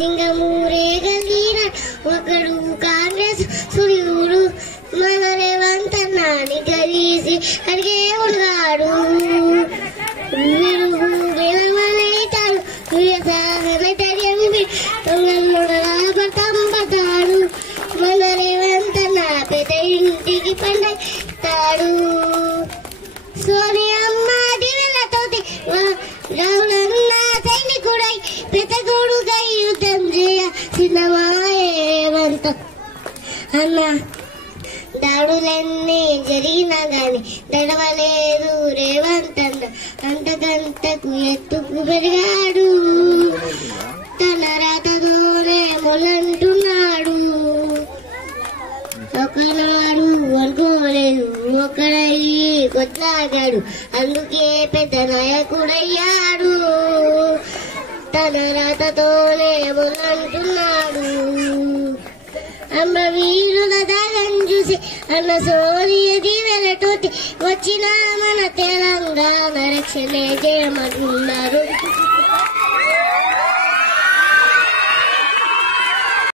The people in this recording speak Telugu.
సింగమూరే గల్లీన ఒకడు కాంగ్రెస్ సూర్యుడు మన రేవంత్ అన్నాని కలిసి అడిగే ఉన్నాడు విలువలైతాడు తంబతాడు మన రేవంత్ అన్న పెద్ద ఇంటికి పండుతాడు సోనియమ్మ దివెలతోటి రావులన్న సైనికుడై పెద్దగోడుగై యుద్ధం చేయ సిద్ధమాయేవంత అన్న దాడులన్నీ జరిగినా గాని దడవలేదు రేవంత్ అన్న అంతకంతకు ఎత్తుకు పెరిగాడు తన రాతతోనే మొలంటున్నాడు ఒకనాడు అనుకోలేదు ఒకడయ్యి కొట్లాగాడు అందుకే పెద్ద నాయకుడయ్యాడు తన రాతతోనే మొలంటున్నాడు అమ్మ వీరుల దాగం చూసి అన్న సోనియ దీవెలతోటి వచ్చిన మన తెలంగాణ రక్షణే చేయమన్నారు